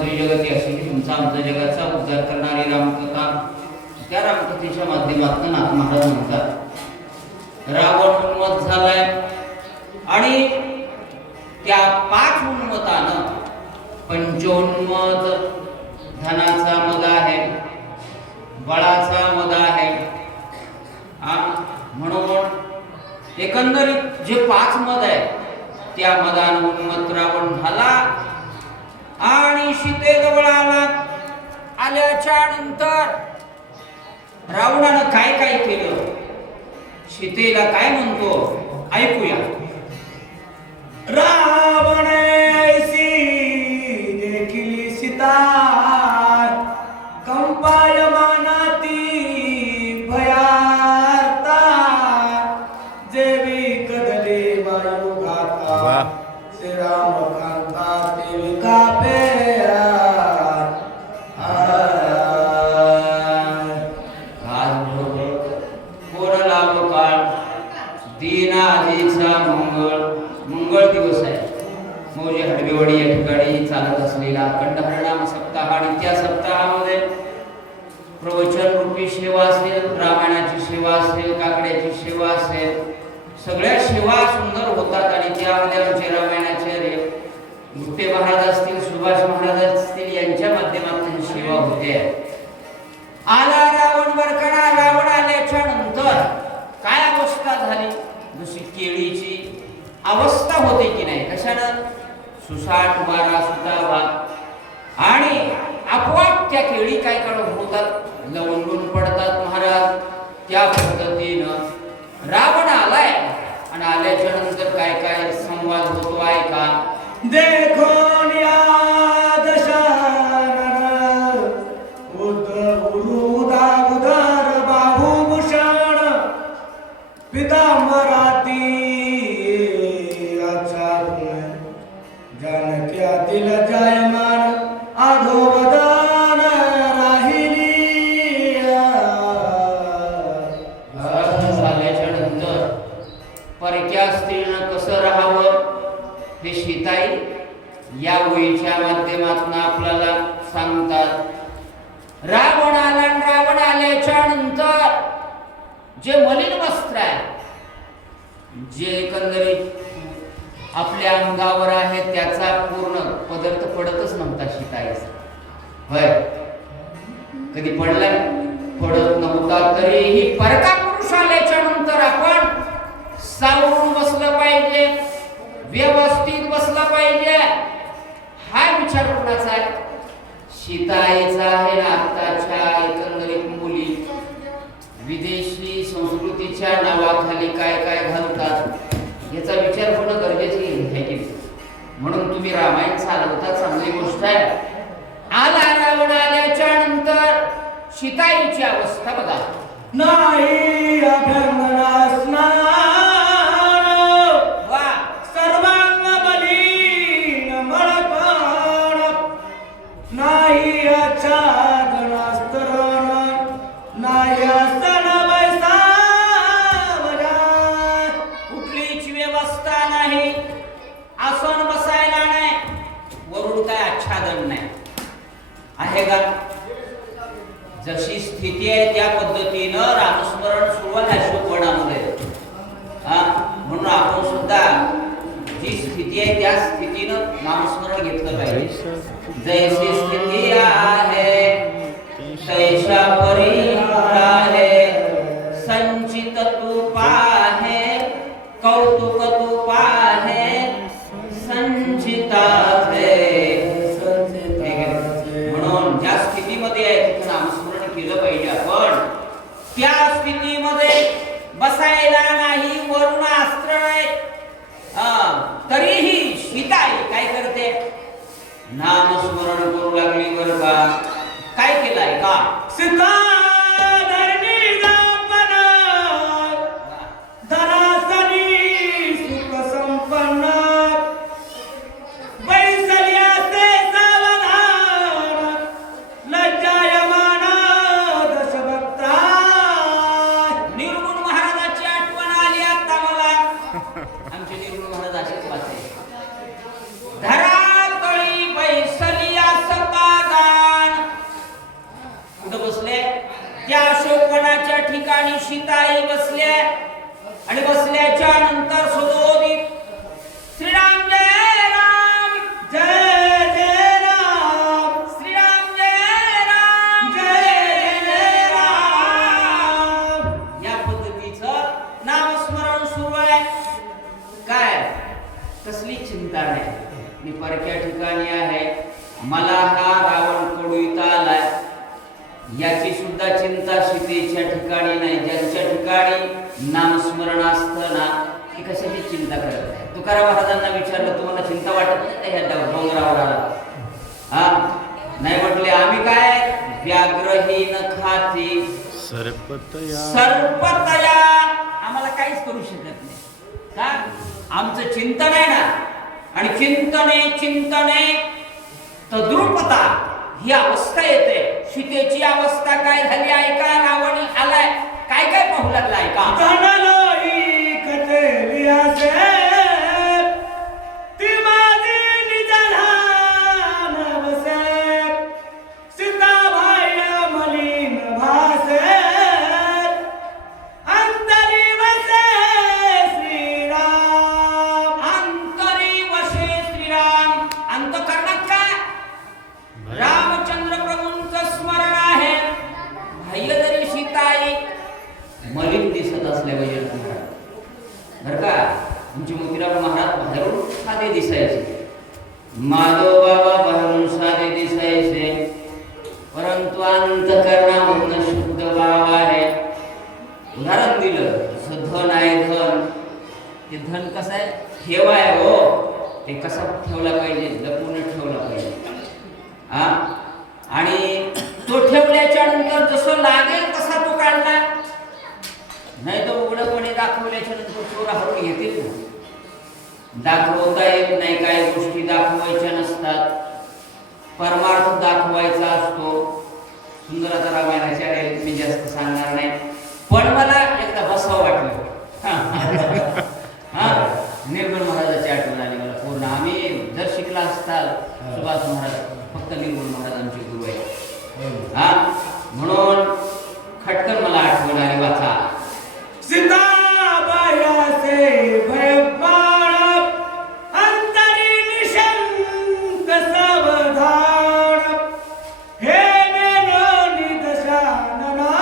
त्रिजगती अशी तुमचा आमच्या जगाचा उद्धार करणारी रामकथा. त्या रामकथेच्या माध्यमातून नाथ महाराज म्हणतात रावण उन्मत झालाय आणि त्या 5 उन्मतानं पंचोन्मत धनाचा मद आहे, बळाचा मद आहे. म्हणून एकंदरीत जे 5 मद आहे त्या मदान उन्मत रावण झाला आणि सीतेजवळ आल्याच्या नंतर रावणानं काय काय केलं, सीतेला काय म्हणतो ऐकूया. रावण ऐसी देखिली सीता कंपायमानाती भयार्ता जेवी कदले वायू घाता श्रीराम कांता देवी कापे दीनाजीचा मंगळ दिवस आहे. मौजे हडगेवाडी या ठिकाणी चालत असलेला अखंड हरिनाम सप्ताह आणि त्या सप्ताहामध्ये प्रवचन रूपी सेवा असेल, रामायणाची सेवा असेल, काकड्याची सेवा असेल, सगळ्या सेवा सुंदर होतात. आणि त्यामध्ये आमचे रामायणाचार्य गुट्टे महाराज असतील, सुभाष महाराज असतील यांच्या माध्यमातून ही सेवा होते. आला रावण बरकणा. रावण आल्याच्या नंतर काय अवस्था झाली, जशी केळीची अवस्था होते की नाही, कशानं सुसाट वारा सुटावा आणि आपोआप त्या केळी काय काढून होतात, लवंगून पडतात महाराज. त्या पद्धतीनं रावण आलाय आणि आल्याच्या नंतर काय काय संवाद होतो ऐका. देखो पितांबराती आचार्य जानक्या दिल जायमान अधोवदान राहिली. झाल्याच्या नंतर परक्या स्त्रीनं कसं राहावं हे सीताई या ओळीच्या माध्यमातून आपल्याला सांगतात. रावण आला. रावण आल्याच्या नंतर जे मलिन वस्त्र आहे, जे एकंदरीत आपल्या अंगावर आहे त्याचा पूर्ण पदार्थ पडतच नव्हता सीताईचा. होय, कधी पडला पडत नव्हता. तरीही परका पुरुष आल्याच्या नंतर आपण सावरून बसलं पाहिजे, व्यवस्थित बसलं पाहिजे. हा विचार कोणाचा आहे? सीताईचा आहे. आताच्या एकंदरीत मुली विदेशी संस्कृतीच्या नावाखाली काय काय घालतात याचा विचार होणं गरजेचे आहे की. म्हणून तुम्ही रामायण चालवता, चांगली गोष्ट आहे. आला रावण. आल्याच्या नंतर सीताईची अवस्था बघा. नाही अभ्यंगना स्नान वा सर्वांग बलीन मळकण नाही आच्छादनास्तरण नाही आसन बैसावरा. कुठलीच व्यवस्था नाही, आसन बसायला नाही, वरून काय आच्छादन नाही आहे का. जशी स्थिती आहे त्या पद्धतीनं रामस्मरण सुरू आहे अशोकवनामध्ये. म्हणून आपण सुद्धा जी स्थिती आहे त्या स्थितीनं नामस्मरण घेतलं पाहिजे. जैसी स्थिती आहे तैसा परी आहे, संचित तू पाहे कौतुक तू पाहे संचिता. म्हणून ज्या स्थितीमध्ये आहे तिथे नामस्मरण केलं पाहिजे आपण. त्या स्थितीमध्ये बसायला नाही, वरून अस्त्र नाही. तरीही सीताई काय करते, नामस्मरण करू लागली. बरं का काय केलंय का. सीता धरणी जापन धरासनी सुख संपन्न बैसल्याचे सावधान लज्जायमान दशभक्ता. निर्गुण महाराजाची आठवण आली आता मला. आमचे निर्गुण महाराज असेच वाचले. धरा तळी बैसली असता स्मरणाच्या ठिकाणी सीताई बसल्या आणि बसल्याच्या नंतर सुदोदित श्रीराम जय राम जय जय राम श्रीराम जय राम जय जय राम या पद्धतीचं नामस्मरण सुरू आहे. काय कसली चिंता नाही. मी परक्या ठिकाणी आहे, मला हा रावण कडविता आलाय याची सुद्धा चिंता सीतेच्या ठिकाणी नाही. ज्यांच्या ठिकाणी नामस्मरण असतं ना ती कशाची चिंता करत नाही. तुकाराम महाराजांना विचारलं तुम्हाला चिंता वाटत नाही का ह्या डोंगरावर आला? हा नाही म्हटले आम्ही काय व्याघ्रहीन खाती सर्पतया आम्हाला काहीच करू शकत नाही. का आमचं चिंतन आहे ना. आणि चिंतने तद्रुपता ही अवस्था येते. सीतेची अवस्था काय झाली ऐका. रावणी आलाय काय काय पाहू लागला ऐका. धनलोई कटेलियासे ती माझी निजधान वसे सीताबाई मलिन भासे अंतरी वसे श्रीराम अंतरी वशे श्रीराम. अंतकरणात काय रामचंद्र प्रभूंचं स्मरण आहे. बाह्य जरी सीताई मलिन दिसत असल्या पाहिजे बरं का. आमचे मोतीराम महाराज बाहेरून साधे दिसायचे, माधव बाबा बाहेरून साधे दिसायचे, परंतु अंतकरणामधून शुद्ध भाव आहे. उदाहरण दिलं जसं धन आहे. धन ते धन कसं आहे ठेवाय हो. ते कसं ठेवला पाहिजे लपून ठेवला पाहिजे. हा आणि तो ठेवल्याच्या नंतर जसं लागेल तसा तो काढला. नाही तर उघडपणे दाखवल्याच्या नंतर चोर हरून येतील ना. दाखवता येत नाही. काही गोष्टी दाखवायच्या नसतात. परमार्थ दाखवायचा असतो. सुंदर आता रामायणाच्या मी जास्त सांगणार नाही, पण मला एकदा बसावं वाटलं. हा निर्गुण महाराजाची आठवण आली मला पूर्ण. आम्ही जर शिकला असताल सुभाष महाराज फक्त निर्गुण महाराज आमचे गुरु आहेत. हा म्हणून खटकन मला आठवण आली वाचा. सीताबायासे भयपाळ अंतरी निशंक सावधान हे नेन निदशानना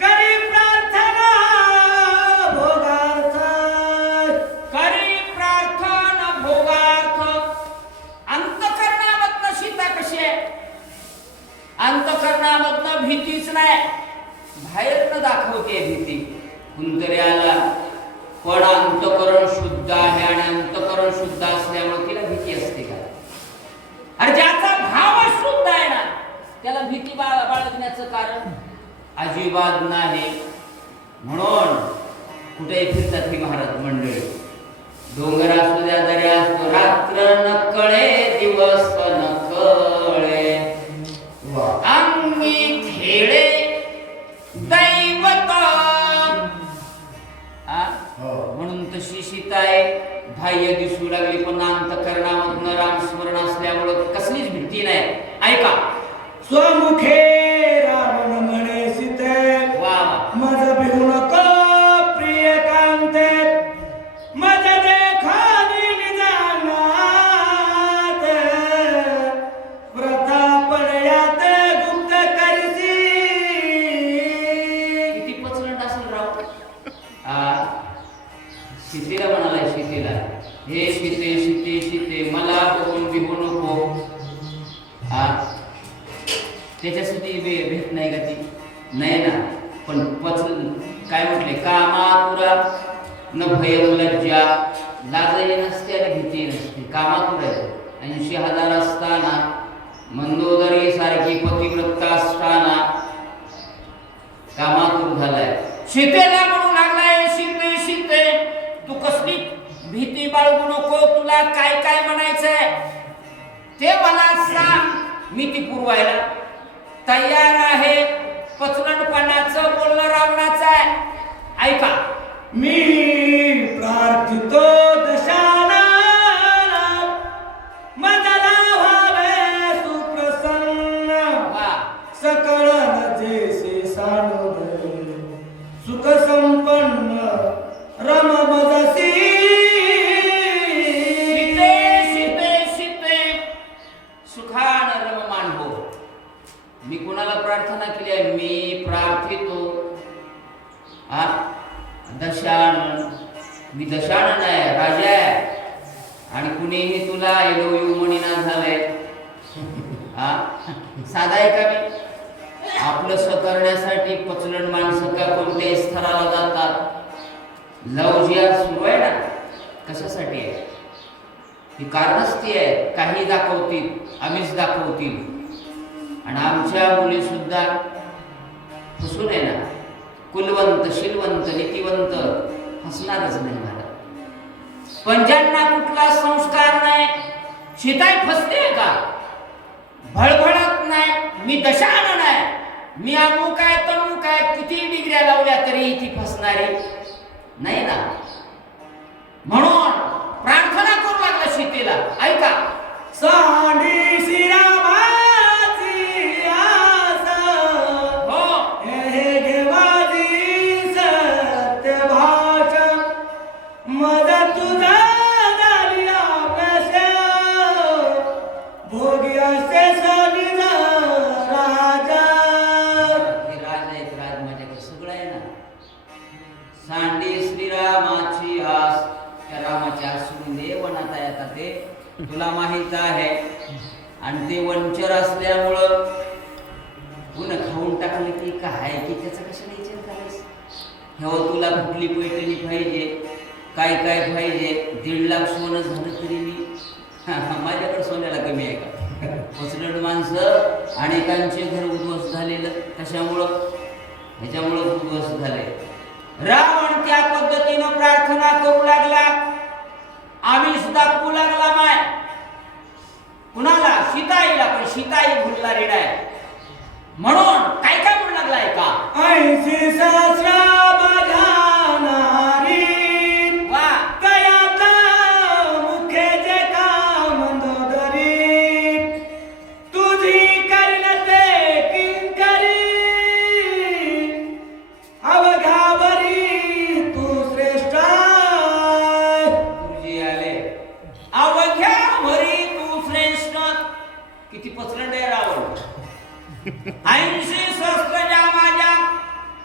करी प्रार्थना भोगार्थ करी प्रार्थना भोगार्थ. अंतकरणामधनं सीता कशी आहे? अंतकरणामधनं भीतीच नाही, बाहेरनं दाखवते भीती. कुणतरी आला पण अंतकरण शुद्ध आहे आणि अंतकरण शुद्ध असल्यामुळे तिला भीती असते का? अरे ज्याचा भाव शुद्ध आहे ना त्याला भीती बाळगण्याचं कारण अजिबात नाही. म्हणून कुठे फिरतात ही महाराज मंडळी. डोंगर असू द्या, दर्या असतो, रात्र न कळे दिवस न कळे, अंगी खेळे दैवत. म्हणून तशी सीता आहे बाह्य दिसू लागली पण अंतकरणामधनं रामस्मरण असल्यामुळं कसलीच भीती नाही. ऐका. स्वमुखे रावण म्हणे सीते वा मज भिवू नको प्रिय कांते मज देखानी निजानात प्रतापण यात गुप्त करसी. किती पचलंट असेल राव. सीतेला म्हणालाय सीतेला, हे सीते सीते सीते मला बघून भिवू नको. त्याच्यासाठी भेट नाही का ती? नाही ना. पण काय म्हटले कामातुरा न भयं लज्जा. लाजही नसते आणि भीती नसते. कामातुर आहे. 80,000 असताना मंदोदरी सारखी पतिव्रता असताना कामातुर झालाय. सीतेला म्हणू लागलाय सीते सीते तू कसली भीती बाळगू नको. तुला काय काय म्हणायचंय ते मला सांग. मी ती पुरवायला तयार आहे. पचलटपणाचं बोलणं रावणाचं आहे. ऐका. मी प्रार्थितो दशाना मदला व्हावे सुप्रसन्न सकळ जे मी कुणाला प्रार्थना केली आहे? मी प्रार्थितो आ दशानन, मी दशानन आहे, राजा आहे, आणि कुणीही तुला एलोयू म्हणीना झालंय. साधा आहे का मी? आपलं करण्यासाठी पचलन माणसं का कोणत्याही स्तराला जातात. लव जी आज सुरू आहे ना, कशासाठी आहे? ही कारणच ती आहे. काही दाखवतील, आम्हीच दाखवतील, आणि आमच्या मुली सुद्धा हसून आहे ना, कुलवंत, शीलवंत, नीतिवंत हसणारच नाही मला. पण ज्यांना कुठला संस्कार नाही, शिताई फसते का? भळभळत नाही, मी दशानन आहे, मी अमुक आहे तमुक आहे, किती डिग्र्या लावल्या तरी ती फसणारी नाही ना. म्हणून प्रार्थना करू लागला सीतेला. ऐका, सांडी श्रीरामाची आस, हो हे घे माझी सत्य भाषा, मज तुझा झाली अभ्यास, भोगी असे सनिज राजा. हे राज आहेत, राज माझ्याकडे सगळं आहे ना. सांडी श्रीरामाची आस, त्या रामाची आस सोडून दे. वनात आहे आता ते, तुला माहित आहे. आणि ते वंचर असल्यामुळं पुन्हा खाऊन टाकलं की काय की त्याचं कशाला विचार करायचं. हो, तुला कुठली पैठणी पाहिजे, काय काय पाहिजे, 1.5 लाख सोनं झालं तरी मी माझ्याकडे सोन्याला कमी आहे का? फसरड माणसं, अनेकांचे घर उद्ध्वस्त झालेलं कशामुळं? ह्याच्यामुळं उद्ध्वस्त झाले. रावण त्या पद्धतीनं प्रार्थना करू लागला, आमिष दाखवू लागला. माय कुणाला? सीताईला. पण सीताई भुलणारी नाही, म्हणून काय काय म्हणू लागलाय का? 80 सहस्र माझ्या नारी, वा, कयाता मुखे जे का मंदोदरी, तुझी करीन ते किंकरी, अवघ्यावरी तू श्रेष्ठ. गुरुजी आले. अवघ्या वरी तू श्रेष्ठ. किती पसरंड आहे रावण. 80 सहस्त्र ज्या माझ्या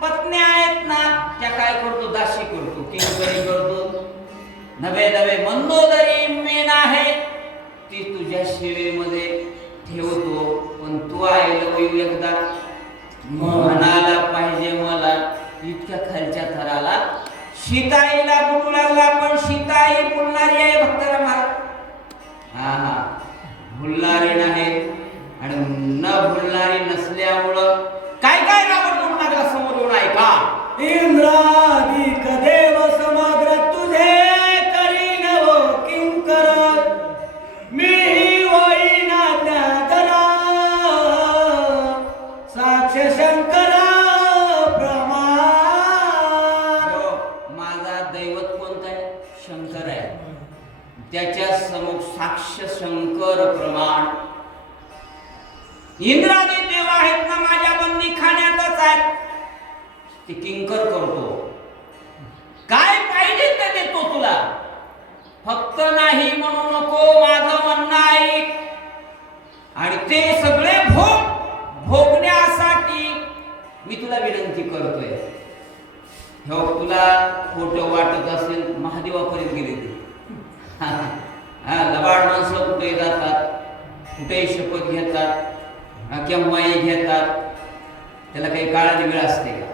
पत्न्या आहेत ना, त्या काय करतो? दासी करतो, किंकरी करतो, नवे नवे मंदोदरी मेन आहे ती तुझ्या सेवेमध्ये ठेवतो. पण तू आयलं एकदा म्हणाला पाहिजे मला. इतक्या खालच्या थराला सीताईला बोलू लागला. पण सीताई बोलणारी आहे भक्तरामा. हा, भुलणारी नाही, आणि न भुलणारी नसल्यामुळं काय काय रावण म्हणू लागला समोर येऊन. ऐका, इंद्रादिक देव समग्र तुझे करीन वो किंकर, मी होईना ज्ञातरा, साक्ष शंकर प्रमाण. हो, माझा दैवत कोणता आहे? शंकर आहे. त्याच्या समोर साक्ष शंकर प्रमाण. इंद्रादी देव आहेत ना माझ्या बंदी खाण्यातच आहेत, ते किंकर करतो. काय पाहिजे ते देतो तुला, फक्त नाही म्हणू नको, माझं म्हणणं ऐक. आणि ते सगळे भोगण्यासाठी मी तुला विनंती करतोय. हो, तुला खोटं वाटत असेल, महादेवापर्यंत गेले ते. लबाड माणसं कुठे जातात, कुठेही शपथ घेतात, केव्हाही घेतात, त्याला काही काळाची वेळ असते का?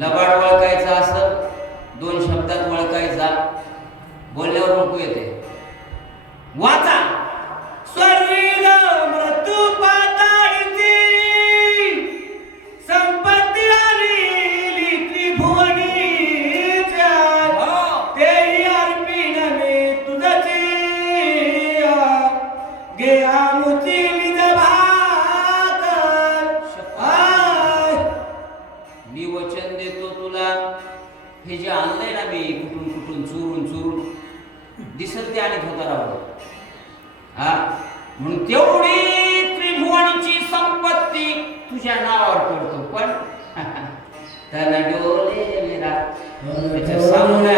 लबाड ओळखायचा असं 2 शब्दात ओळखायचा, बोलल्यावर ओळखू येते. वाचा, स्वर्ग मृत्यू पाताळीची, संपत्ती आलेली त्रिभुवनीच्या, तेही अर्पिण मी तुझची, गे आमुची निज भाकर. मी वचन देतो तुला, हे जे आणलंय ना मी कुठून कुठून चुरून दिसत ते आणत होता राहू. म्हणून तेवढी त्रिभुवनची संपत्ती तुझ्या नावावर करतो. पण त्याला डोले मेरा त्याच्या सामने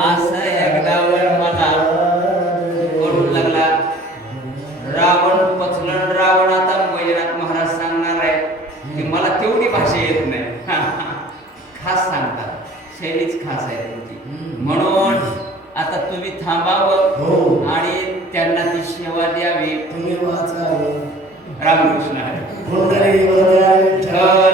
असं एकदा मला करू लागला. रावण पचलन रावण आता वैजनाथ महाराज सांगणार आहे की मला तेवढी भाषा येत नाही खास सांगतात शैलीच खास आहे त्यांची म्हणून आता तुम्ही थांबावं हो. आणि त्यांना ती सेवा द्यावी तुम्ही वाचावं. रामकृष्ण हरी. पुंडलिक वरदाय विठ्ठल.